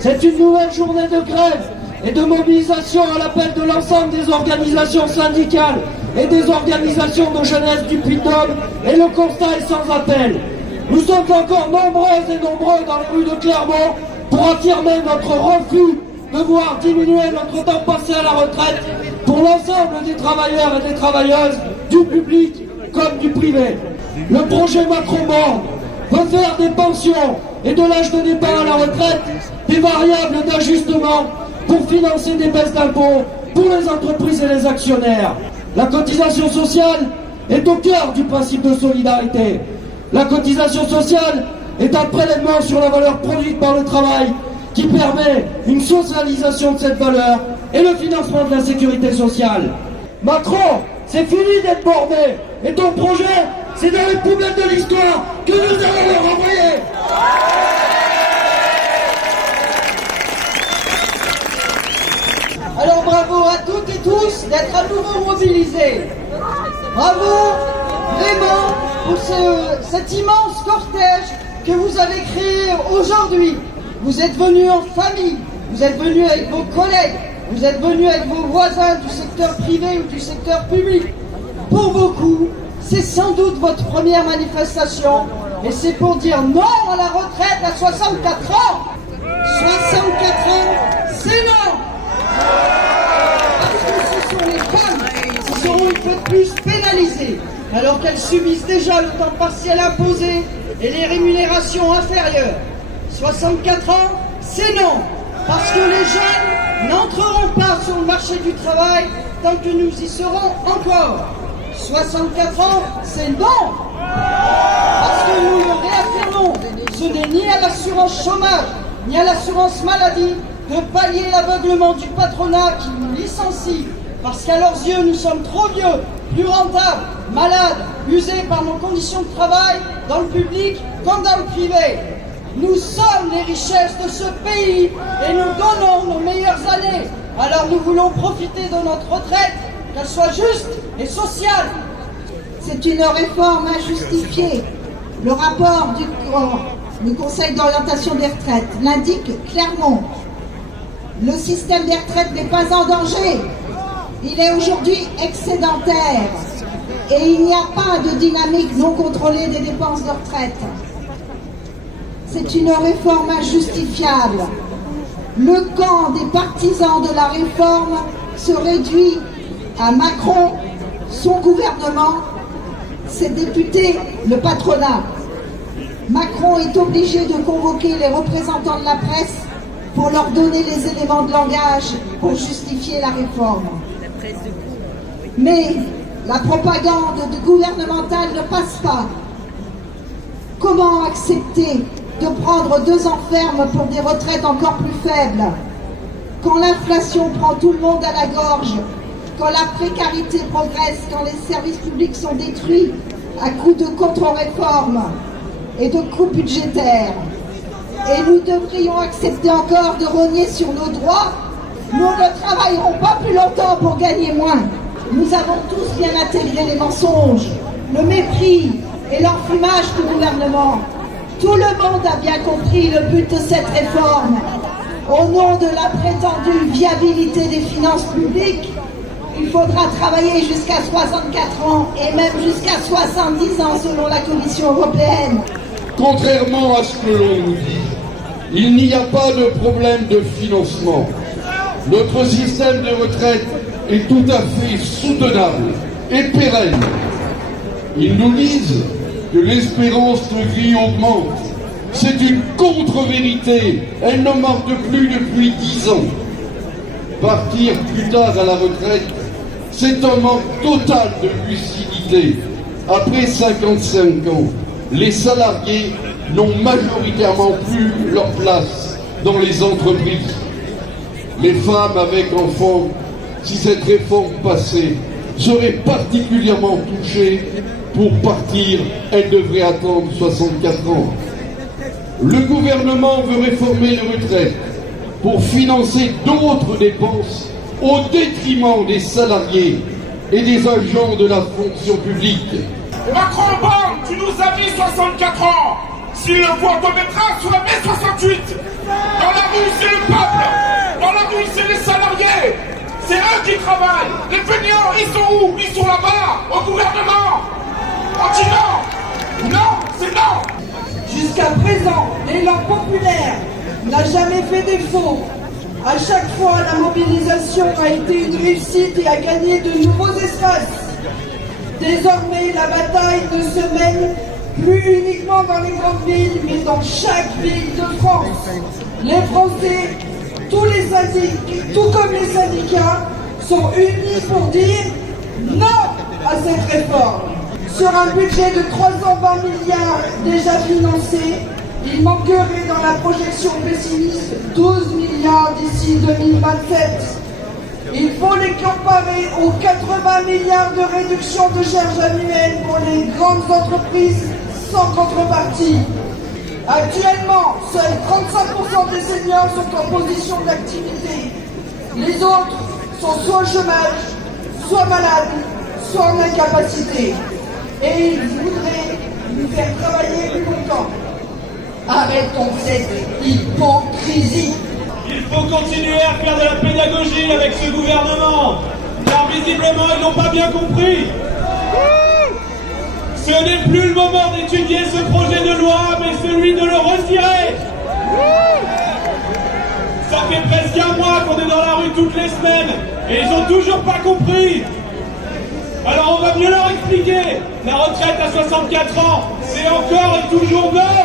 C'est une nouvelle journée de grève et de mobilisation à l'appel de l'ensemble des organisations syndicales et des organisations de jeunesse du Puy-de-Dôme, et le constat est sans appel. Nous sommes encore nombreuses et nombreux dans les rues de Clermont pour affirmer notre refus de voir diminuer notre temps passé à la retraite pour l'ensemble des travailleurs et des travailleuses, du public comme du privé. Le projet Macron-Borne veut faire des pensions et de l'âge de départ à la retraite des variables d'ajustement pour financer des baisses d'impôts pour les entreprises et les actionnaires. La cotisation sociale est au cœur du principe de solidarité. La cotisation sociale est un prélèvement sur la valeur produite par le travail qui permet une socialisation de cette valeur et le financement de la sécurité sociale. Macron, c'est fini d'être borné, et ton projet, c'est dans les poubelles de l'histoire que nous allons le renvoyer. Alors bravo à toutes et tous d'être à nouveau mobilisés. Bravo vraiment pour cet immense cortège que vous avez créé aujourd'hui. Vous êtes venus en famille, vous êtes venus avec vos collègues, vous êtes venus avec vos voisins du secteur privé ou du secteur public. Pour beaucoup, c'est sans doute votre première manifestation et c'est pour dire non à la retraite à 64 ans. 64 ans, c'est non. Parce que ce sont les femmes qui seront une fois de plus pénalisées alors qu'elles subissent déjà le temps partiel imposé et les rémunérations inférieures. 64 ans, c'est non, parce que les jeunes n'entreront pas sur le marché du travail tant que nous y serons encore. 64 ans, c'est non, parce que nous le réaffirmons, ce n'est ni à l'assurance chômage, ni à l'assurance maladie de pallier l'aveuglement du patronat qui nous licencie, parce qu'à leurs yeux, nous sommes trop vieux, plus rentables, malades, usés par nos conditions de travail, dans le public comme dans le privé. Nous sommes les richesses de ce pays et nous donnons nos meilleures années. Alors nous voulons profiter de notre retraite, qu'elle soit juste et sociale. C'est une réforme injustifiée. Le rapport du Conseil d'orientation des retraites l'indique clairement. Le système des retraites n'est pas en danger. Il est aujourd'hui excédentaire. Et il n'y a pas de dynamique non contrôlée des dépenses de retraite. C'est une réforme injustifiable. Le camp des partisans de la réforme se réduit à Macron, son gouvernement, ses députés, le patronat. Macron est obligé de convoquer les représentants de la presse pour leur donner les éléments de langage pour justifier la réforme. Mais la propagande gouvernementale ne passe pas. Comment accepter de prendre 2 ans ferme pour des retraites encore plus faibles, quand l'inflation prend tout le monde à la gorge, quand la précarité progresse, quand les services publics sont détruits à coups de contre-réformes et de coupes budgétaires. Et nous devrions accepter encore de rogner sur nos droits. Nous ne travaillerons pas plus longtemps pour gagner moins. Nous avons tous bien intégré les mensonges, le mépris et l'enfumage du gouvernement. Tout le monde a bien compris le but de cette réforme. Au nom de la prétendue viabilité des finances publiques, il faudra travailler jusqu'à 64 ans et même jusqu'à 70 ans selon la Commission européenne. Contrairement à ce que l'on nous dit, il n'y a pas de problème de financement. Notre système de retraite est tout à fait soutenable et pérenne. Ils nous disent que l'espérance de vie augmente. C'est une contre-vérité. Elle ne marque plus depuis 10 ans. Partir plus tard à la retraite, c'est un manque total de lucidité. Après 55 ans, les salariés n'ont majoritairement plus leur place dans les entreprises. Les femmes avec enfants, si cette réforme passait, seraient particulièrement touchées. Pour partir, elles devraient attendre 64 ans. Le gouvernement veut réformer les retraites pour financer d'autres dépenses au détriment des salariés et des agents de la fonction publique. Macron-Borne, tu nous as mis 64 ans. Si le voit, on te mettra sous la mai 68. Dans la rue, c'est le peuple. Dans la rue, c'est les salariés. C'est eux qui travaillent. Les feignants, ils sont où? Ils sont là-bas, au gouvernement. On dit non. Non, c'est non. Jusqu'à présent, l'élan populaire n'a jamais fait défaut. À chaque fois, la mobilisation a été une réussite et a gagné de nouveaux espaces. Désormais, la bataille ne se mène plus uniquement dans les grandes villes, mais dans chaque ville de France. Les Français, tout comme les syndicats, sont unis pour dire non à cette réforme. Sur un budget de 320 milliards déjà financé, il manquerait dans la projection pessimiste 12 milliards d'ici 2027. Il faut les comparer aux 80 milliards de réduction de charges annuelles pour les grandes entreprises sans contrepartie. Actuellement, seuls 35% des seniors sont en position d'activité. Les autres sont soit au chômage, soit malades, soit en incapacité. Et ils voudraient nous faire travailler plus longtemps. Arrêtons cette hypocrisie. Il faut continuer à faire de la pédagogie avec ce gouvernement, car visiblement ils n'ont pas bien compris. Ce n'est plus le moment d'étudier ce projet de loi, mais celui de le retirer. Ça fait presque un mois qu'on est dans la rue toutes les semaines, et ils n'ont toujours pas compris. Alors on va mieux leur expliquer. La retraite à 64 ans, c'est encore et toujours bon.